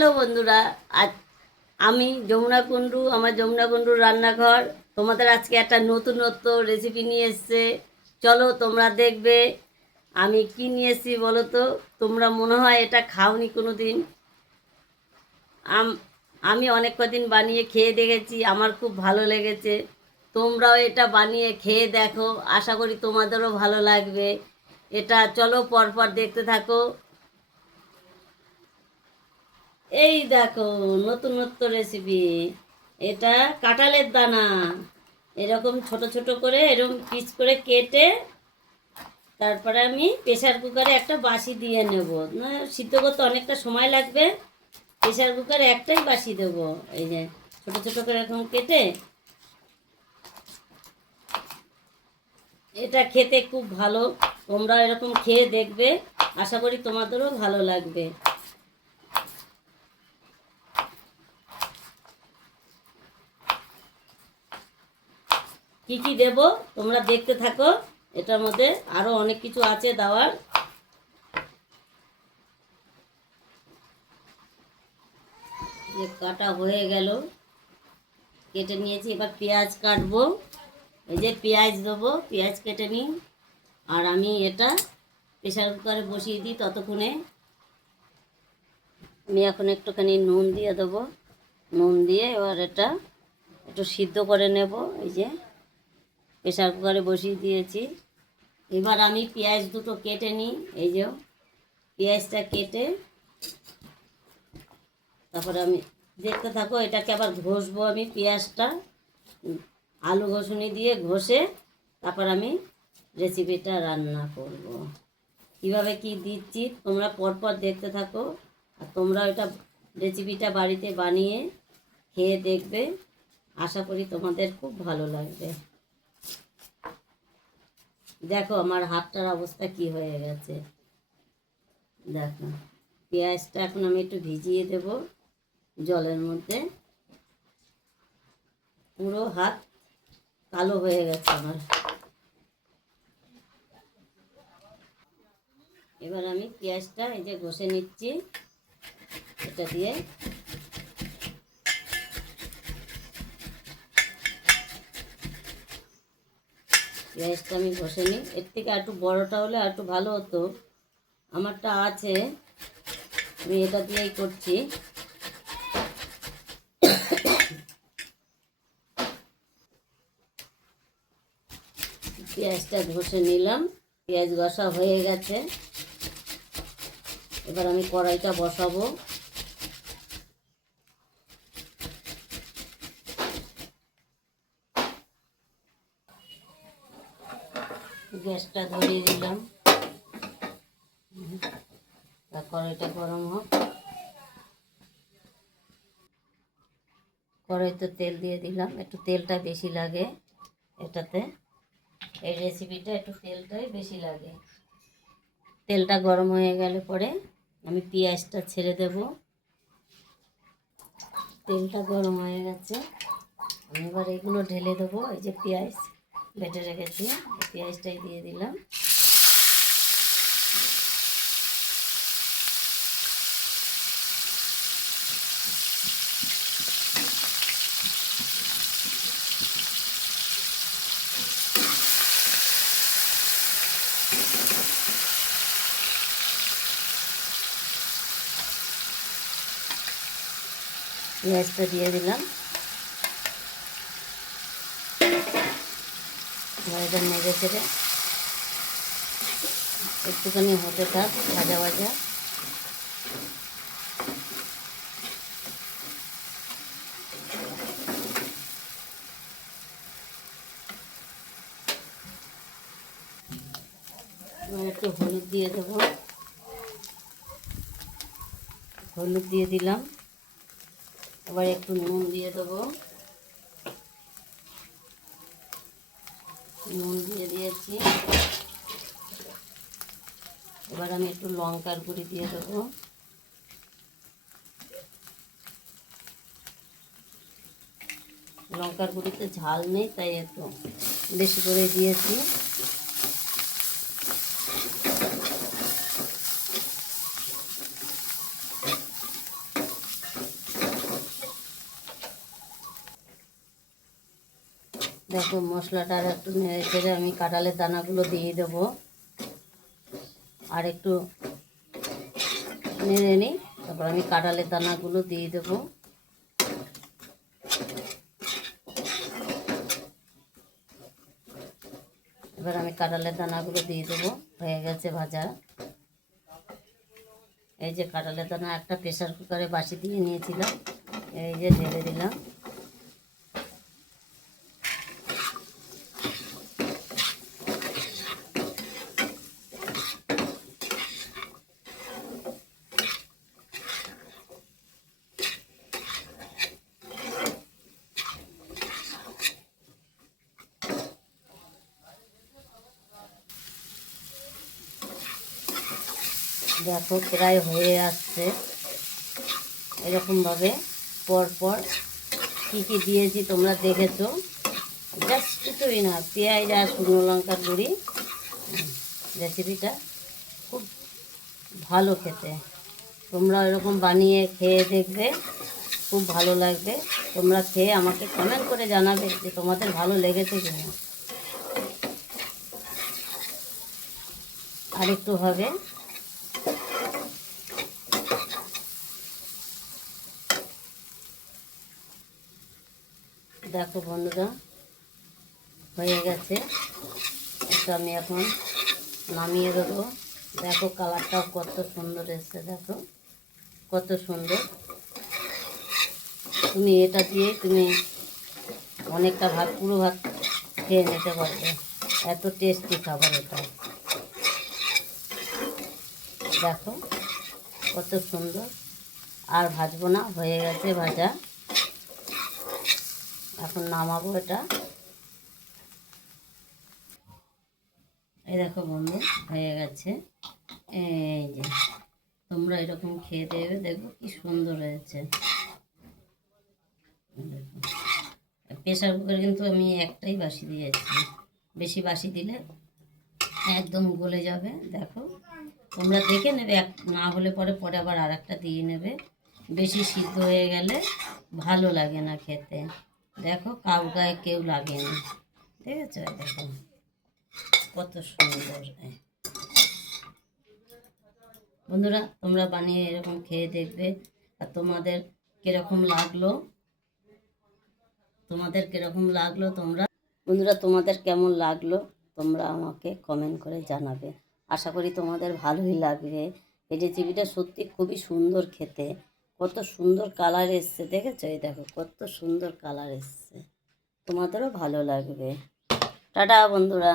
Hello বন্ধুরা, আজ আমি যমুনা কুণ্ডু, আমার যমুনা কুণ্ডুর রান্নাঘর তোমাদের আজকে একটা নতুনত্ব রেসিপি নিয়ে এসছে। চলো তোমরা দেখবে আমি কি নিয়ে এসেছি বলো তো। তোমরা মনে হয় এটা খাওনি কোনো দিন। আমি অনেক কদিন বানিয়ে খেয়ে দেখেছি, আমার খুব ভালো লেগেছে। তোমরাও এটা বানিয়ে খেয়ে দেখো, আশা করি তোমাদেরও ভালো লাগবে। এটা চলো পরপর দেখতে থাকো। এই দেখো নতুনত্ব রেসিপি। এটা কাঁঠালের দানা এরকম ছোট ছোট করে এরকম পিস করে কেটে তারপরে আমি প্রেশার কুকারে একটা বাসি দিয়ে নেব। না, সিদ্ধ করতে অনেকটা সময় লাগবে। প্রেশার কুকারে একটাই বাসি দেবো। এই যে ছোট ছোট করে এরকম কেটে, এটা খেতে খুব ভালো। তোমরা এরকম খেয়ে দেখবে, আশা করি তোমাদেরও ভালো লাগবে। কি কি দেব তোমরা দেখতে থাকো। এটার মধ্যে আরো অনেক কিছু আছে দেওয়ার। যে কাটা হয়ে গেল, কেটে নিয়েছি। এবার পেঁয়াজ কাটবো। এই যে পেঁয়াজ দেবো, পেঁয়াজ কেটে নিই। আর আমি এটা প্রেশার কুকারে বসিয়ে দিই। ততক্ষণে আমি এখন একটুখানি নুন দিয়ে দেবো। নুন দিয়ে এবার এটা একটু সিদ্ধ করে নেব। এই যে প্রেশার কুকারে বসিয়ে দিয়েছি। এবার আমি পেঁয়াজ দুটো কেটে নিই। এই যে পেঁয়াজটা কেটে তারপরে আমি দেখতে থাকো। এটাকে আবার ঘষবো আমি পেঁয়াজটা, আলু ঘষুনি দিয়ে ঘষে তারপর আমি রেসিপিটা রান্না করব। কীভাবে কি দিচ্ছি তোমরা পরপর দেখতে থাকো। আর তোমরা এটা রেসিপিটা বাড়িতে বানিয়ে খেয়ে দেখবে, আশা করি তোমাদের খুব ভালো লাগবে। দেখো আমার হাতটার অবস্থা কি হয়ে গেছে। দেখো পেঁয়াজটা এখন আমি একটু ভিজিয়ে দেব জলের মধ্যে। পুরো হাত কালো হয়ে গেছে আমার। এবার আমি পেঁয়াজটা এই যে ঘষে নিচ্ছি। এটা দিয়ে পেঁয়াজটা আমি ঘষে নিই। এর থেকে একটু বড়টা হলে আর একটু ভালো হতো। আমারটা আছে, আমি এটা দিয়েই করছি। পেঁয়াজটা ঘষে নিলাম, পেঁয়াজ ঘষা হয়ে গেছে। এবার আমি কড়াইটা বসাবো। গ্যাসটা ধরিয়ে দিলাম, কড়াইটা গরম হোক। কড়াইতে তেল দিয়ে দিলাম। একটু তেলটা বেশি লাগে এটাতে, এই রেসিপিটা একটু তেলটাই বেশি লাগে। তেলটা গরম হয়ে গেলে পরে আমি পেঁয়াজটা ছেড়ে দেব। তেলটা গরম হয়ে গেছে, আমি এবার এগুলো ঢেলে দেবো। এই যে পেঁয়াজ বেটে রেখেছি, এই পেঁয়াজটাই দিয়ে দিলাম। পেঁয়াজটা দিয়ে দিলাম। এটা নেড়ে চেড়ে একটুখানি হতে থাক, ভাজা ভাজা। একটু হলুদ দিয়ে দেবো। হলুদ দিয়ে দিলাম। এবার একটু নুন দিয়ে দেবো। নুন দিয়ে দিয়েছি। এবার আমি একটু লঙ্কার গুঁড়ি দিয়ে দেবো। লঙ্কার গুঁড়িতে ঝাল নেই তাই একটু বেশি করে দিয়েছি। দেখো মশলাটা আর একটু নেড়ে চেড়ে আমি কাঁঠালের দানাগুলো দিয়ে দেবো, আর একটু নেড়ে নিই, তারপর আমি কাঁঠালের দানাগুলো দিয়ে দেবো। এবার আমি কাঁঠালের দানাগুলো দিয়ে দেবো, হয়ে গেছে ভাজা। এই যে কাঁঠালের দানা একটা প্রেসার কুকারে বাসি দিয়ে নিয়েছিলাম, এই যে ঢেলে দিলাম। দেখো প্রায় হয়ে আসছে। এরকমভাবে পরপর কী কী দিয়েছি তোমরা দেখেছো, জাস্ট কিছুই না, পেঁয়াজ আর শুকনো লঙ্কার গুঁড়ি। রেসিপিটা খুব ভালো খেতে, তোমরা এরকম বানিয়ে খেয়ে দেখবে, খুব ভালো লাগবে। তোমরা খেয়ে আমাকে কমেন্ট করে জানাবে যে তোমাদের ভালো লেগেছে কিনা। আর একটু হবে। দেখো বন্ধুরা হয়ে গেছে, এটা আমি এখন নামিয়ে দেবো। দেখো কালারটাও কত সুন্দর এসছে, দেখো কত সুন্দর। তুমি এটা দিয়ে তুমি অনেকটা ভাত, পুরো ভাত খেয়ে নিতে পারবে, এত টেস্টি খাবার এটা। দেখো কত সুন্দর। আর ভাজবো না, হয়ে গেছে ভাজা, এখন নামাবো এটা। এই দেখো বন্ধু হয়ে গেছে। এই যে তোমরা এরকম খেয়ে দেবে, দেখো কি সুন্দর হয়েছে। প্রেসার কুকার কিন্তু আমি একটাই বাসি দিয়েছি, বেশি বাসি দিলে একদম গলে যাবে। দেখো তোমরা দেখে নেবে, এক না হলে পরে পরে আবার আর একটা দিয়ে নেবে। বেশি সিদ্ধ হয়ে গেলে ভালো লাগে না খেতে। দেখো কাউ গায়ে কেউ লাগেনি, ঠিক আছে? দেখো কত সুন্দর। বন্ধুরা তোমরা বানিয়ে এরকম খেয়ে দেখবে, আর তোমাদের কীরকম লাগলো, তোমরা বন্ধুরা তোমাদের কেমন লাগলো তোমরা আমাকে কমেন্ট করে জানাবে। আশা করি তোমাদের ভালোই লাগবে। এই রেসিপিটা সত্যি খুবই সুন্দর খেতে, কত সুন্দর কালার এসছে, দেখেছো? এই দেখো কত সুন্দর কালার এসছে, তোমাদেরও ভালো লাগবে। টাটা বন্ধুরা।